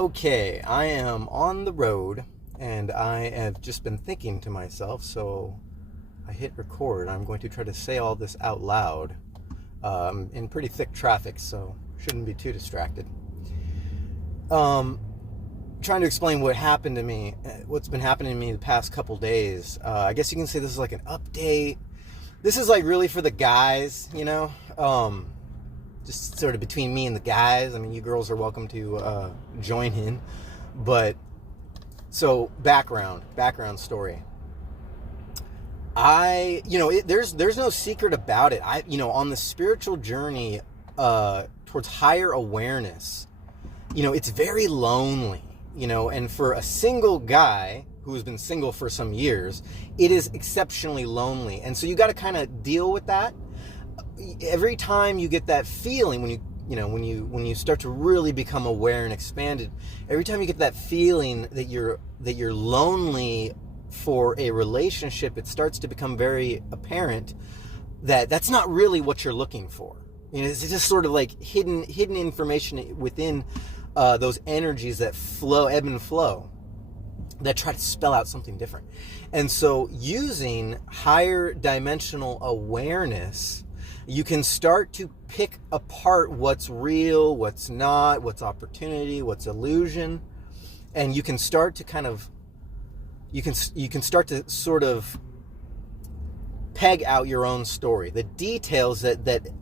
Okay, I am on the road and I have just been thinking to myself, so I hit record. I'm going to try to say all this out loud in pretty thick traffic, so shouldn't be too distracted. Trying to explain what happened to me, what's been happening to me the past couple days. I guess you can say this is like an update. This is like really for the guys, just sort of between me and the guys. I mean, you girls are welcome to join in. But, so background story. There's no secret about it. On the spiritual journey towards higher awareness, it's very lonely, and for a single guy who has been single for some years, it is exceptionally lonely. And so you got to kind of deal with that. Every time you get that feeling, when you start to really become aware and expanded, every time you get that feeling that you're lonely for a relationship, it starts to become very apparent that that's not really what you're looking for. It's just sort of like hidden information within those energies that ebb and flow, that try to spell out something different. And so using higher dimensional awareness, you can start to pick apart what's real, what's not, what's opportunity, what's illusion, and you can start to you can start to sort of peg out your own story, the details that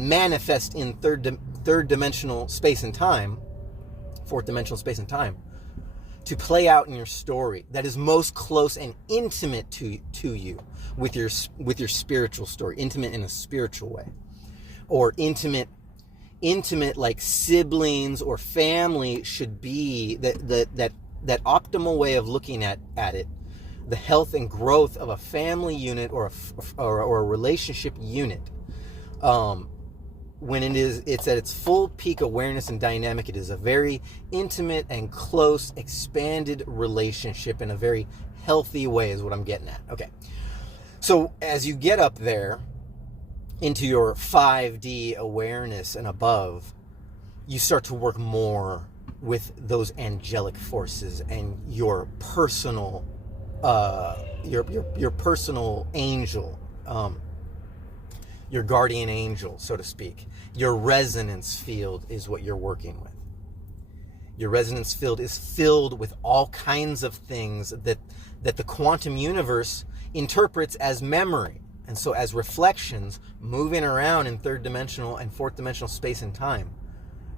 manifest in third dimensional space and time, fourth dimensional space and time, to play out in your story that is most close and intimate to you with your spiritual story, intimate in a spiritual way, or intimate like siblings or family should be. That optimal way of looking at it, the health and growth of a family unit or a relationship unit. When it's at its full peak awareness and dynamic, it is a very intimate and close, expanded relationship in a very healthy way, is what I'm getting at. Okay. So as you get up there into your 5D awareness and above, you start to work more with those angelic forces and your personal, your personal angel, your guardian angel, so to speak. Your resonance field is what you're working with. Your resonance field is filled with all kinds of things that the quantum universe interprets as memory. And so as reflections moving around in third dimensional and fourth dimensional space and time,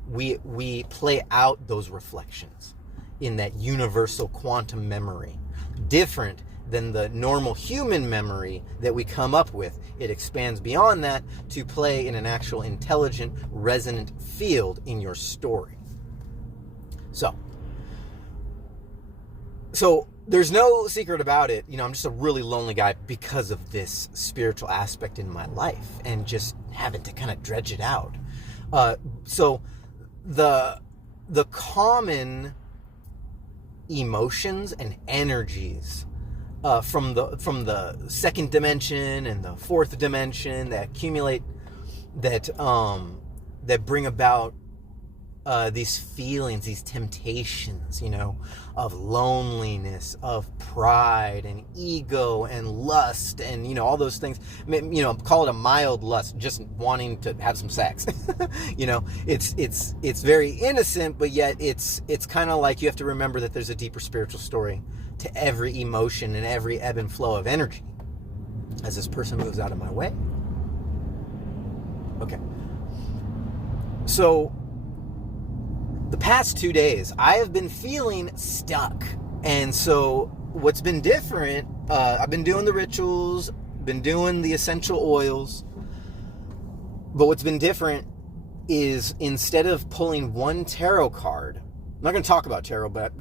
we play out those reflections in that universal quantum memory. Different than the normal human memory that we come up with. It expands beyond that to play in an actual intelligent, resonant field in your story. So there's no secret about it. I'm just a really lonely guy because of this spiritual aspect in my life and just having to kind of dredge it out. So the common emotions and energies from the second dimension and the fourth dimension that accumulate, that bring about these feelings, these temptations, of loneliness, of pride and ego and lust and, all those things, call it a mild lust, just wanting to have some sex. It's very innocent, but yet it's kind of like you have to remember that there's a deeper spiritual story to every emotion and every ebb and flow of energy as this person moves out of my way. Okay. So the past 2 days, I have been feeling stuck. And so what's been different, I've been doing the rituals, been doing the essential oils. But what's been different is instead of pulling one tarot card, I'm not going to talk about tarot, but,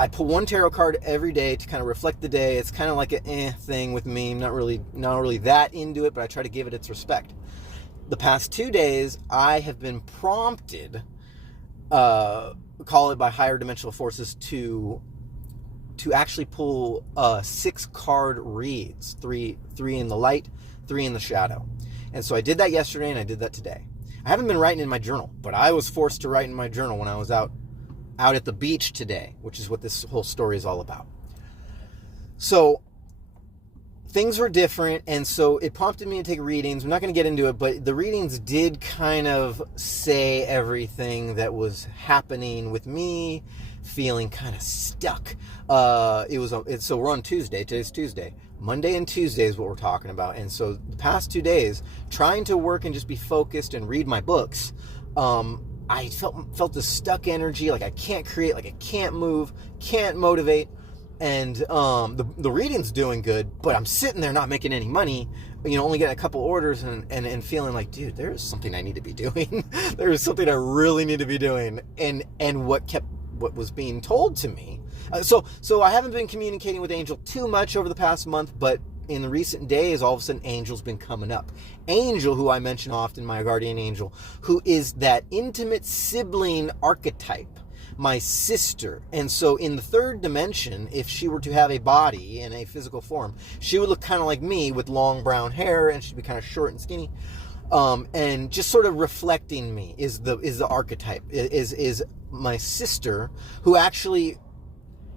I pull one tarot card every day to kind of reflect the day. It's kind of like a thing with me. I'm not really that into it, but I try to give it its respect. The past 2 days, I have been prompted, call it by higher dimensional forces, to actually pull 6 card reads, three in the light, 3 in the shadow. And so I did that yesterday and I did that today. I haven't been writing in my journal, but I was forced to write in my journal when I was out at the beach today, which is what this whole story is all about. So things were different, and so it prompted me to take readings. I'm not going to get into it, but the readings did kind of say everything that was happening with me, feeling kind of stuck. So we're on Tuesday. Today's Tuesday. Monday and Tuesday is what we're talking about. And so the past 2 days, trying to work and just be focused and read my books, I felt this stuck energy, like I can't create, like I can't move, can't motivate. And the reading's doing good, but I'm sitting there not making any money, only getting a couple orders and feeling like, dude, there's something I need to be doing. There's something I really need to be doing. And what was being told to me. So I haven't been communicating with Angel too much over the past month, but in the recent days, all of a sudden, Angel's been coming up. Angel, who I mention often, my guardian angel, who is that intimate sibling archetype, my sister. And so in the third dimension, if she were to have a body in a physical form, she would look kind of like me with long brown hair, and she'd be kind of short and skinny. And just sort of reflecting me is the archetype, is my sister, who actually,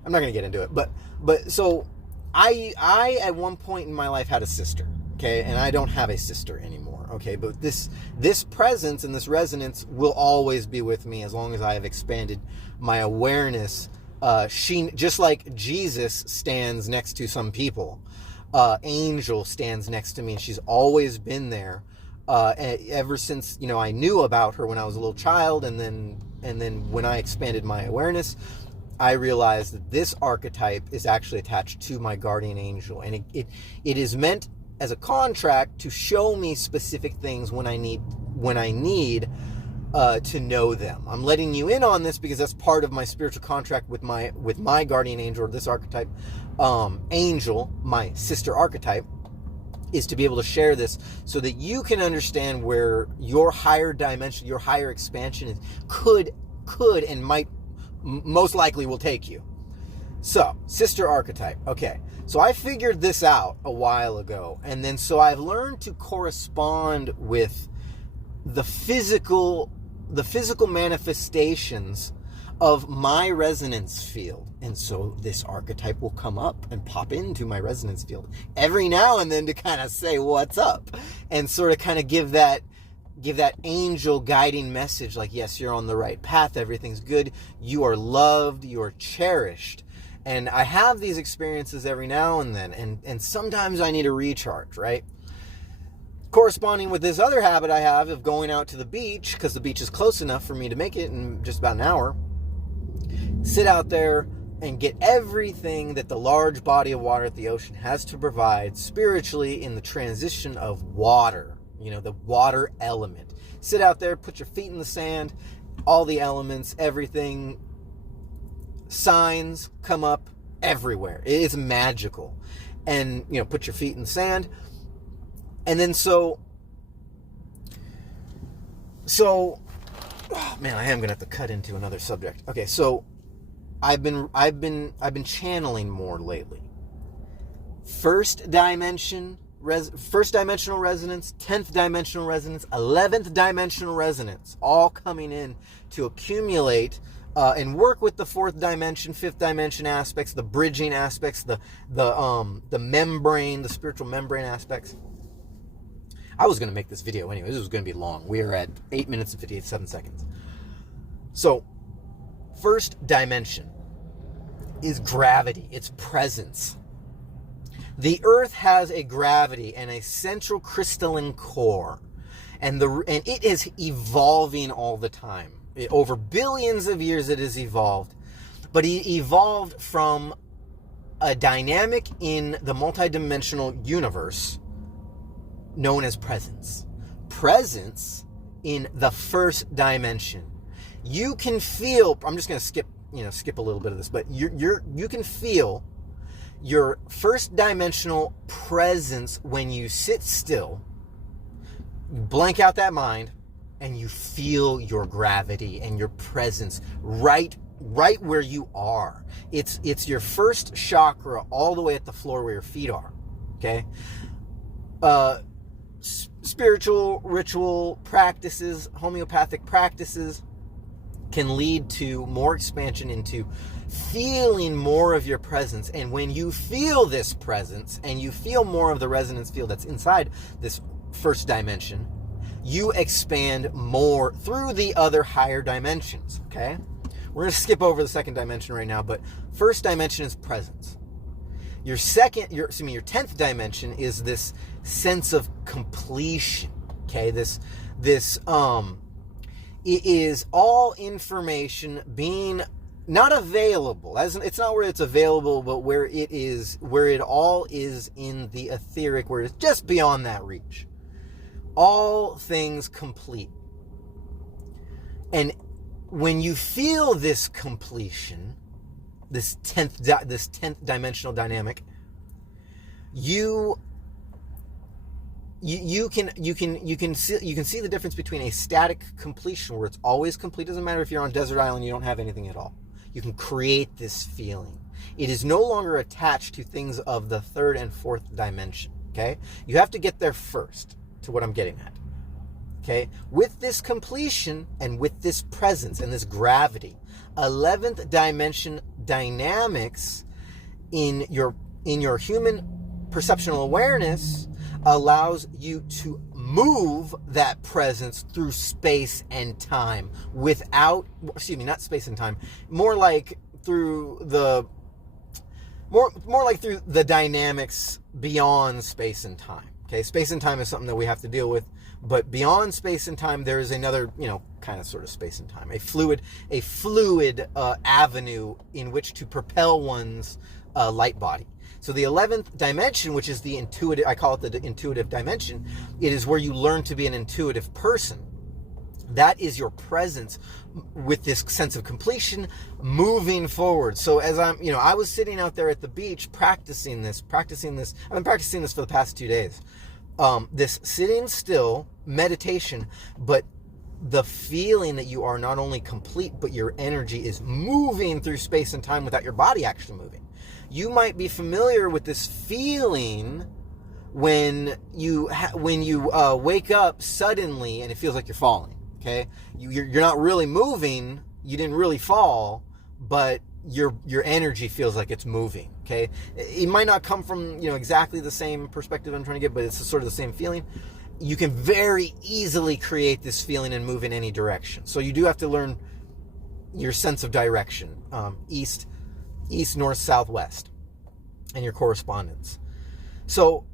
I'm not going to get into it, but so I at one point in my life had a sister, okay, and I don't have a sister anymore, okay, but this presence and this resonance will always be with me as long as I have expanded my awareness. She, just like Jesus stands next to some people, Angel stands next to me, and she's always been there. Ever since, I knew about her when I was a little child, and then when I expanded my awareness, I realized that this archetype is actually attached to my guardian angel, and it is meant as a contract to show me specific things when I need to know them. I'm letting you in on this because that's part of my spiritual contract with my guardian angel, or this archetype, Angel, my sister archetype, is to be able to share this so that you can understand where your higher dimension, your higher expansion could and might, most likely will take you. So, sister archetype. Okay. So I figured this out a while ago. And then so I've learned to correspond with the physical manifestations of my resonance field. And so this archetype will come up and pop into my resonance field every now and then to kind of say what's up, and sort of kind of give that angel guiding message, like, yes, you're on the right path, everything's good, you are loved, you are cherished. And I have these experiences every now and then, and sometimes I need a recharge, right? Corresponding with this other habit I have of going out to the beach, because the beach is close enough for me to make it in just about an hour, sit out there and get everything that the large body of water at the ocean has to provide spiritually in the transition of water, the water element. Sit out there, put your feet in the sand, all the elements, everything, signs come up everywhere. It is magical. And, put your feet in the sand. And then so, oh man, I am going to have to cut into another subject. Okay, so I've been channeling more lately. First dimensional resonance, 10th dimensional resonance, 11th dimensional resonance, all coming in to accumulate and work with the 4th dimension, 5th dimension aspects, the bridging aspects, the membrane, the spiritual membrane aspects. I was going to make this video anyway. This was going to be long. We are at 8 minutes and 57 seconds. So, first dimension is gravity. It's presence. The earth has a gravity and a central crystalline core. And it is evolving all the time. Over billions of years it has evolved. But it evolved from a dynamic in the multidimensional universe known as presence. Presence in the first dimension. You can feel, I'm just going to skip a little bit of this, but you can feel your first dimensional presence when you sit still, blank out that mind, and you feel your gravity and your presence right where you are. It's your first chakra all the way at the floor where your feet are. Okay? spiritual ritual practices, homeopathic practices, can lead to more expansion into feeling more of your presence. And when you feel this presence and you feel more of the resonance field that's inside this first dimension, you expand more through the other higher dimensions, okay? We're going to skip over the second dimension right now, but first dimension is presence. Your 10th dimension is this sense of completion, okay? It is all information being not available. It's not where it's available, but where it all is in the etheric, where it's just beyond that reach. All things complete. And when you feel this completion, this 10th dimensional dynamic, you can see the difference between a static completion, where it's always complete. Doesn't matter if you're on a desert island, you don't have anything at all. You can create this feeling. It is no longer attached to things of the third and fourth dimension. Okay, you have to get there first to what I'm getting at. Okay, with this completion and with this presence and this gravity, 11th dimension dynamics in your human perceptual awareness allows you to move that presence through space and time not space and time, more like through the dynamics beyond space and time. Okay, space and time is something that we have to deal with, but beyond space and time, there is another, kind of sort of space and time, a fluid avenue in which to propel one's light body. So the 11th dimension, which is the intuitive, I call it the intuitive dimension, it is where you learn to be an intuitive person. That is your presence with this sense of completion moving forward. So as I was sitting out there at the beach practicing this. I've been practicing this for the past 2 days. This sitting still meditation, but the feeling that you are not only complete, but your energy is moving through space and time without your body actually moving. You might be familiar with this feeling when you wake up suddenly and it feels like you're falling. Okay, you're not really moving. You didn't really fall, but your energy feels like it's moving. Okay, it might not come from exactly the same perspective I'm trying to get, but it's sort of the same feeling. You can very easily create this feeling and move in any direction. So you do have to learn your sense of direction, east, north, south, west, and your correspondence. So,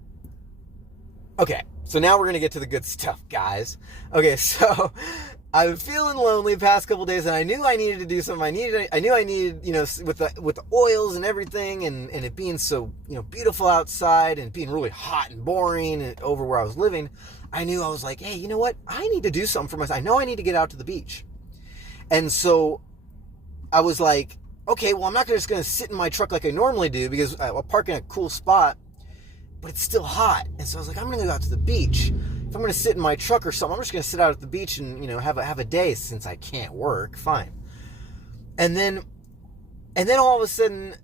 okay, so now we're going to get to the good stuff, guys. Okay, so I'm feeling lonely the past couple days, and I knew I needed to do something. I knew I needed, with the oils and everything, and it being so, beautiful outside and being really hot and boring and over where I was living, I knew I was like, hey, you know what? I need to do something for myself. I know I need to get out to the beach. And so I was like, okay, well, I'm not just going to sit in my truck like I normally do, because I'll park in a cool spot, but it's still hot. And so I was like, I'm going to go out to the beach. If I'm going to sit in my truck or something, I'm just going to sit out at the beach and, have a day, since I can't work. Fine. And then all of a sudden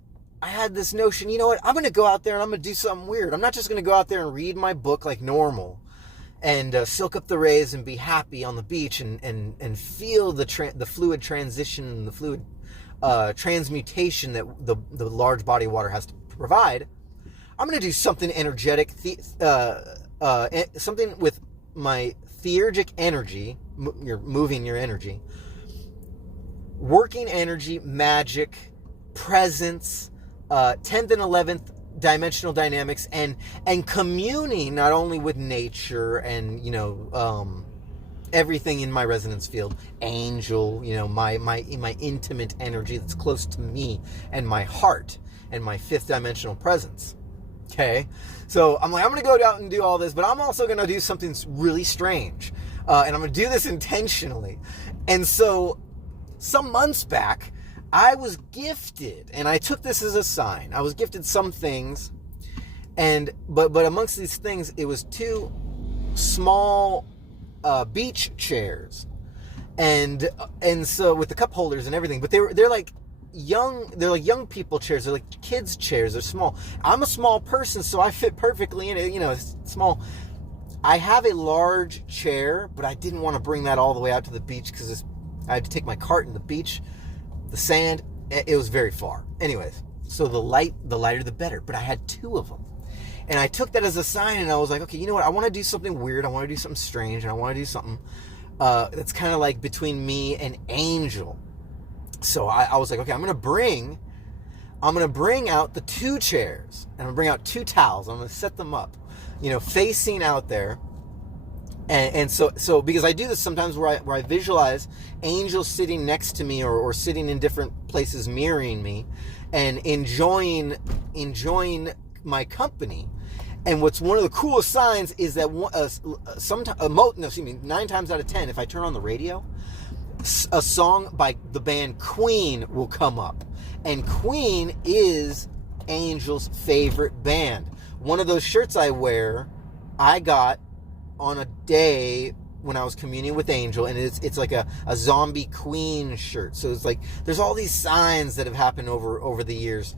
I had this notion, you know what? I'm going to go out there and I'm going to do something weird. I'm not just going to go out there and read my book like normal and soak up the rays and be happy on the beach and feel the fluid transition and the fluid transmutation that the large body of water has to provide. I'm going to do something energetic, something with my theurgic energy. You're moving your energy, working energy, magic, presence, 10th and 11th dimensional dynamics, and communing not only with nature and everything in my resonance field, angel, my intimate energy that's close to me, and my heart and my 5th dimensional presence. Okay, so I'm like, I'm going to go out and do all this, but I'm also going to do something really strange, and I'm going to do this intentionally. And so some months back, I was gifted, and I took this as a sign. I was gifted some things, but amongst these things, it was 2 small beach chairs, and so with the cup holders and everything. But they're like young people chairs. They're like kids chairs. They're small. I'm a small person, so I fit perfectly in it. It's small. I have a large chair, but I didn't want to bring that all the way out to the beach because I had to take my cart in the beach, the sand. It was very far. Anyways, so the lighter the better. But I had 2 of them. And I took that as a sign, and I was like, okay, you know what? I want to do something weird. I want to do something strange, and I want to do something that's kind of like between me and Angel. So I was like, okay, I'm going to bring out the 2 chairs, and I'm going to bring out 2 towels. I'm going to set them up, facing out there. And so because I do this sometimes where I visualize Angel sitting next to me or sitting in different places mirroring me and enjoying my company. And what's one of the coolest signs is that 9 times out of 10, if I turn on the radio, a song by the band Queen will come up. And Queen is Angel's favorite band. One of those shirts I wear, I got on a day when I was communing with Angel, and it's like a zombie Queen shirt. So it's like there's all these signs that have happened over the years.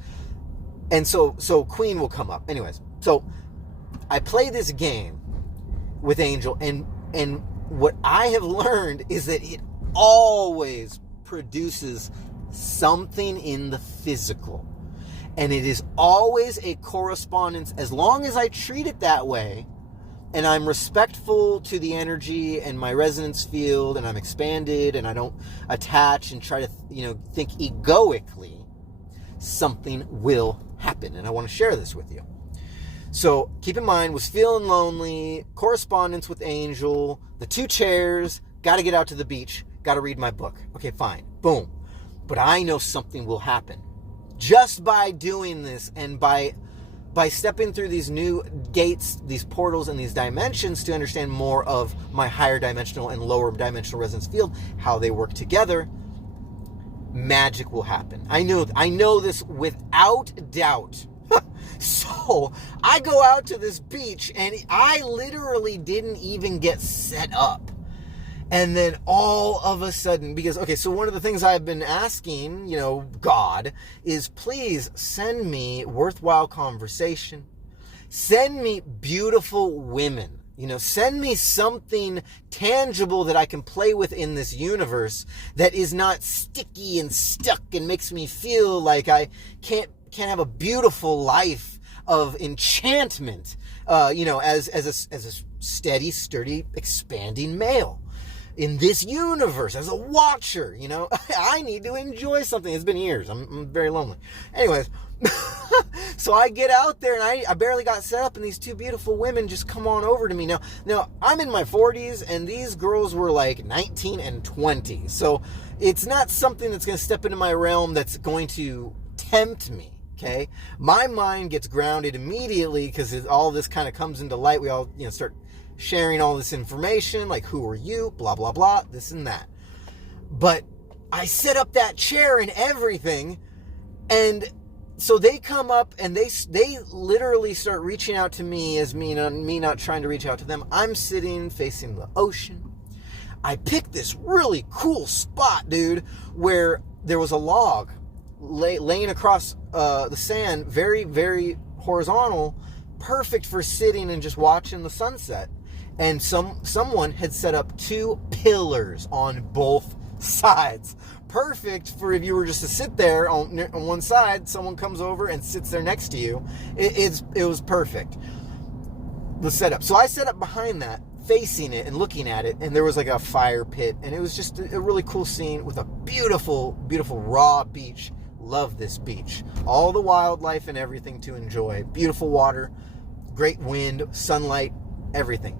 And so Queen will come up. Anyways, so I play this game with Angel, and what I have learned is that it always produces something in the physical. And it is always a correspondence, as long as I treat it that way, and I'm respectful to the energy and my resonance field, and I'm expanded, and I don't attach and try to, think egoically, something will happen. And I want to share this with you. So keep in mind, was feeling lonely, correspondence with Angel, the 2 chairs, got to get out to the beach, got to read my book. Okay, fine. Boom. But I know something will happen just by doing this, and by stepping through these new gates, these portals, and these dimensions to understand more of my higher dimensional and lower dimensional resonance field, how they work together. Magic will happen. I know this without doubt. So I go out to this beach, and I literally didn't even get set up. And then all of a sudden, so one of the things I've been asking, God, is please send me worthwhile conversation. Send me beautiful women. Send me something tangible that I can play with in this universe that is not sticky and stuck and makes me feel like I can't have a beautiful life of enchantment, as a steady, sturdy, expanding male in this universe, as a watcher. I need to enjoy something. It's been years. I'm very lonely. Anyways, so I get out there, and I barely got set up, and these 2 beautiful women just come on over to me. Now I'm in my 40s, and these girls were like 19 and 20. So it's not something that's going to step into my realm that's going to tempt me. Okay, my mind gets grounded immediately because all this kind of comes into light. We all, start sharing all this information, like who are you, blah, blah, blah, this and that. But I set up that chair and everything, and so they come up, and they literally start reaching out to me as me not trying to reach out to them. I'm sitting facing the ocean. I picked this really cool spot, dude, where there was a log laying across the sand, very, very horizontal, perfect for sitting and just watching the sunset. And someone had set up 2 pillars on both sides. Perfect for if you were just to sit there on one side, someone comes over and sits there next to you. It was perfect, the setup. So I set up behind that, facing it and looking at it, and there was like a fire pit, and it was just a really cool scene with a beautiful, beautiful raw beach. Love this beach. All the wildlife and everything to enjoy. Beautiful water, great wind, sunlight, everything.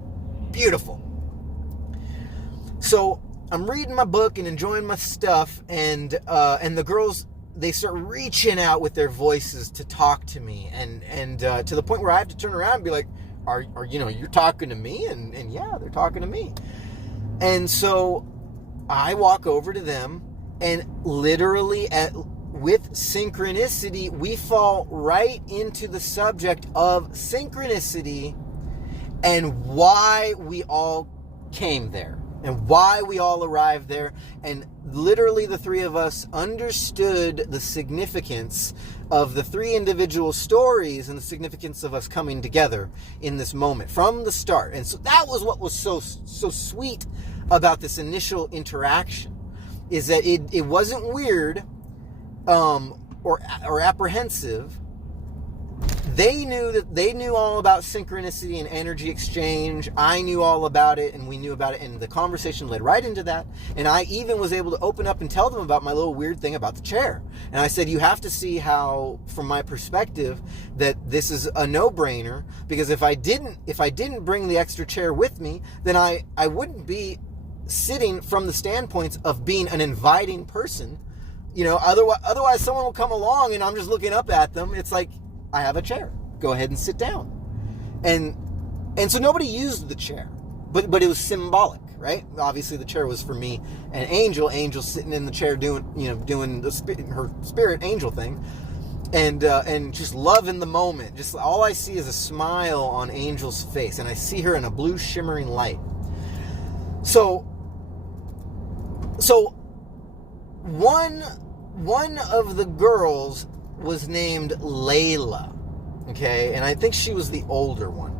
Beautiful. So I'm reading my book and enjoying my stuff, and the girls, they start reaching out with their voices to talk to me, and to the point where I have to turn around and be like, are you're talking to me? And yeah, they're talking to me. And so I walk over to them, and literally with synchronicity, we fall right into the subject of synchronicity and why we all came there. and why we all arrived there. And literally the three of us understood the significance of the three individual stories and the significance of us coming together in this moment from the start. And so that was what was so sweet about this initial interaction, is that it wasn't weird or apprehensive. They knew all about synchronicity and energy exchange. I knew all about it, and we knew about it, and the conversation led right into that. And I even was able to open up and tell them about my little weird thing about the chair. And I said, you have to see how, from my perspective, that this is a no-brainer, because if I didn't bring the extra chair with me, then I wouldn't be sitting from the standpoints of being an inviting person. You know, otherwise someone will come along and I'm just looking up at them. It's like, I have a chair. Go ahead and sit down. And so nobody used the chair, but it was symbolic, right? Obviously the chair was for me and Angel. Angel sitting in the chair doing her spirit angel thing, and just loving the moment. Just all I see is a smile on Angel's face, and I see her in a blue shimmering light. So one of the girls was named Layla, okay? And I think she was the older one.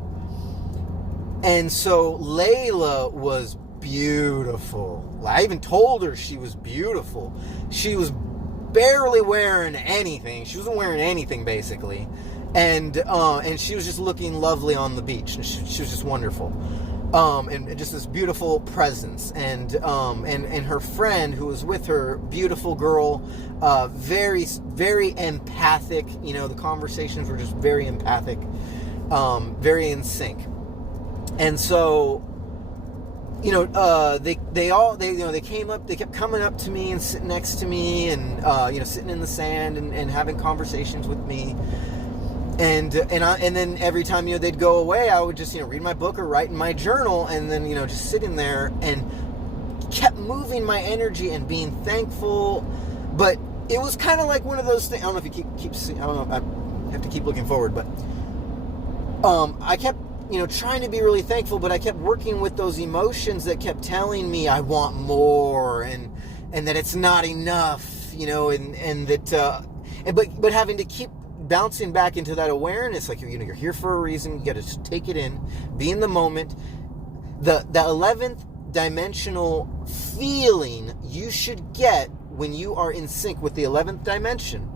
And so Layla was beautiful. I even told her she was beautiful. She was barely wearing anything. She wasn't wearing anything, basically. And she was just looking lovely on the beach. And she was just wonderful. And just this beautiful presence, and her friend who was with her, beautiful girl, very, very empathic. You know, the conversations were just very empathic, very in sync. And so, you know, they came up, they kept coming up to me and sitting next to me, and sitting in the sand and having conversations with me. And then every time, they'd go away, I would just, read my book or write in my journal, and then, just sitting there and kept moving my energy and being thankful. But it was kind of like one of those things. I don't know if you keep seeing, I don't know, I have to keep looking forward, but I kept, trying to be really thankful, but I kept working with those emotions that kept telling me I want more, and that it's not enough, and that, but having to keep bouncing back into that awareness, like, you're here for a reason. You got to just take it in, be in the moment. The 11th dimensional feeling you should get when you are in sync with the 11th dimension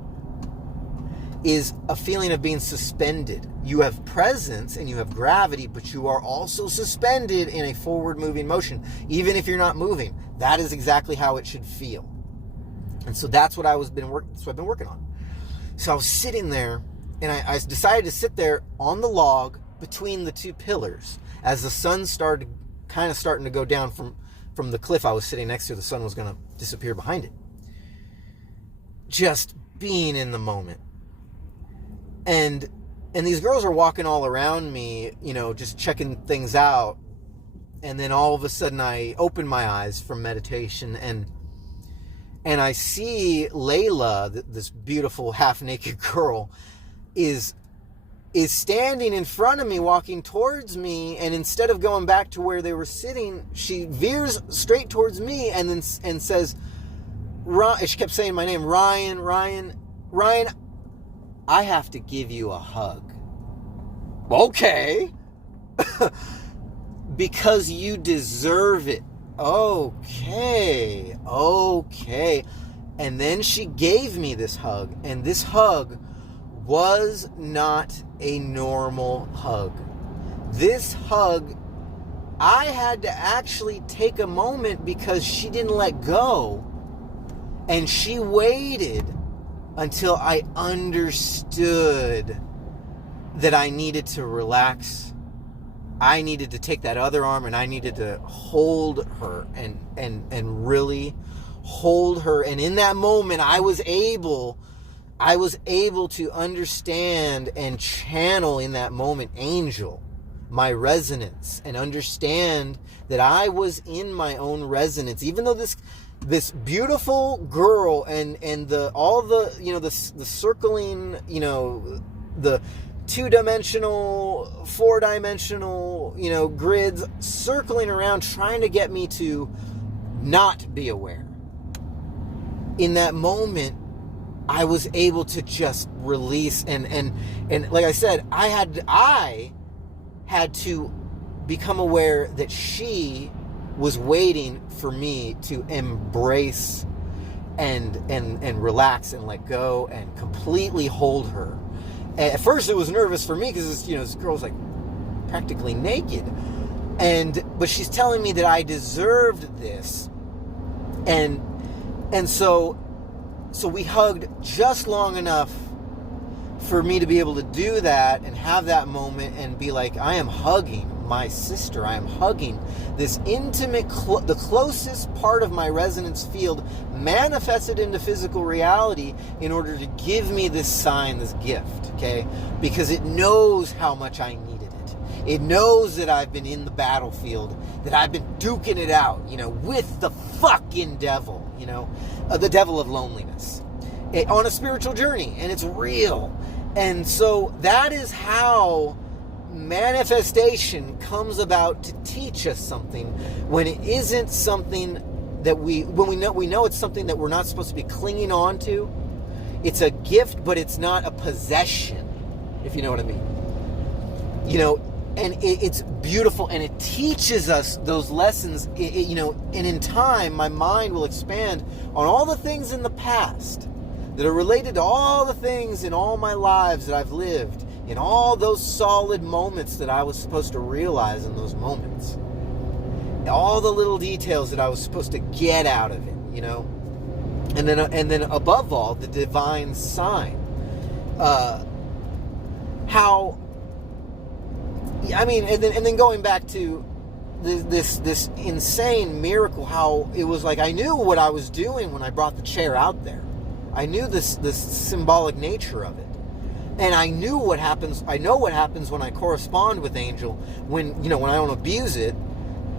is a feeling of being suspended. You have presence and you have gravity, but you are also suspended in a forward moving motion, even if you're not moving. That is exactly how it should feel. And so that's what I've been working on. So I was sitting there, and I decided to sit there on the log between the two pillars as the sun starting to go down from the cliff I was sitting next to. The sun was going to disappear behind it. Just being in the moment. And these girls are walking all around me, just checking things out. And then all of a sudden I open my eyes from meditation, and I see Layla, this beautiful half-naked girl, is standing in front of me, walking towards me, and instead of going back to where they were sitting, she veers straight towards me and says, she kept saying my name, Ryan, I have to give you a hug. Okay. Because you deserve it. Okay. And then she gave me this hug, and this hug was not a normal hug. This hug, I had to actually take a moment, because she didn't let go, and she waited until I understood that I needed to relax. I needed to take that other arm, and I needed to hold her and really hold her. And in that moment, I was able to understand and channel in that moment Angel, my resonance, and understand that I was in my own resonance, even though this beautiful girl and the circling, the 2-dimensional, 4-dimensional, grids circling around trying to get me to not be aware. In that moment, I was able to just release and like I said, I had to become aware that she was waiting for me to embrace and relax and let go and completely hold her. At first it was nervous for me because this girl's like practically naked, but she's telling me that I deserved this, and so we hugged just long enough for me to be able to do that and have that moment and be like, I am hugging my sister. I am hugging this intimate, the closest part of my resonance field manifested into physical reality in order to give me this sign, this gift, okay? Because it knows how much I needed it. It knows that I've been in the battlefield, that I've been duking it out, with the fucking devil, the devil of loneliness, on a spiritual journey, and it's real. And so that is how manifestation comes about, to teach us something when it isn't something that when we know it's something that we're not supposed to be clinging on to. It's a gift, but it's not a possession, if you know what I mean. And it's beautiful, and it teaches us those lessons, and in time, my mind will expand on all the things in the past that are related to all the things in all my lives that I've lived, in all those solid moments that I was supposed to realize in those moments. All the little details that I was supposed to get out of it, And then above all, the divine sign. And then going back to this insane miracle, how it was like I knew what I was doing when I brought the chair out there. I knew this symbolic nature of it. And I knew what happens. I know what happens when I correspond with Angel, when I don't abuse it,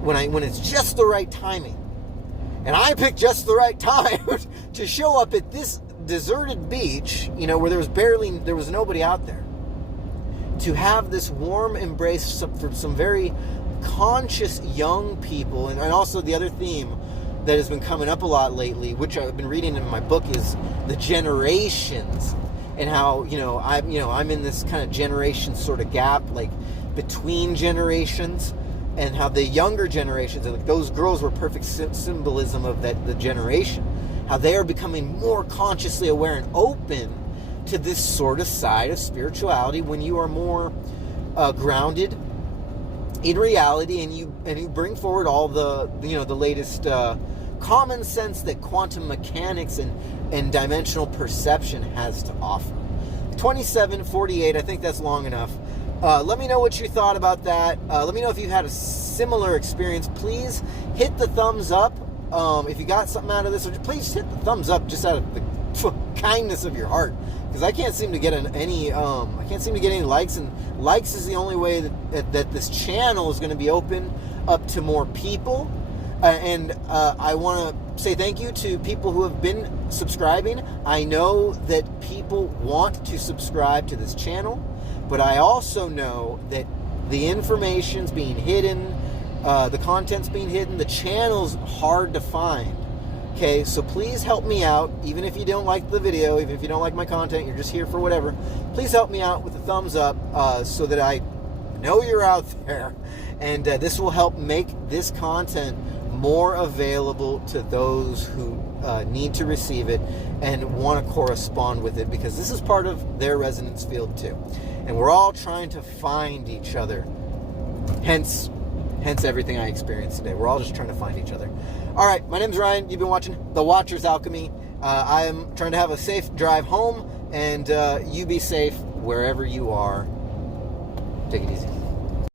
when it's just the right timing. And I picked just the right time to show up at this deserted beach, where there was nobody out there, to have this warm embrace for some very conscious young people. And also the other theme that has been coming up a lot lately, which I've been reading in my book, is the generations, and how I'm in this kind of generation sort of gap, like between generations, and how the younger generations, like those girls were perfect symbolism of the generation, how they are becoming more consciously aware and open to this sort of side of spirituality when you are more grounded in reality, and you bring forward all the latest common sense that quantum mechanics and dimensional perception has to offer. 27:48, I think that's long enough. Let me know what you thought about that. Let me know if you had a similar experience. Please hit the thumbs up if you got something out of this, or please hit the thumbs up just out of the kindness of your heart, because I can't seem to get any likes, and likes is the only way that this channel is going to be open up to more people. And I want to say thank you to people who have been subscribing. I know that people want to subscribe to this channel, but I also know that the information's being hidden, the content's being hidden, the channel's hard to find. Okay, so please help me out, even if you don't like the video, even if you don't like my content, you're just here for whatever. Please help me out with a thumbs up so that I know you're out there, and this will help make this content more available to those who need to receive it and want to correspond with it, because this is part of their resonance field too. And we're all trying to find each other. Hence everything I experienced today. We're all just trying to find each other. All right, my name's Ryan. You've been watching The Watcher's Alchemy. I am trying to have a safe drive home, and you be safe wherever you are. Take it easy.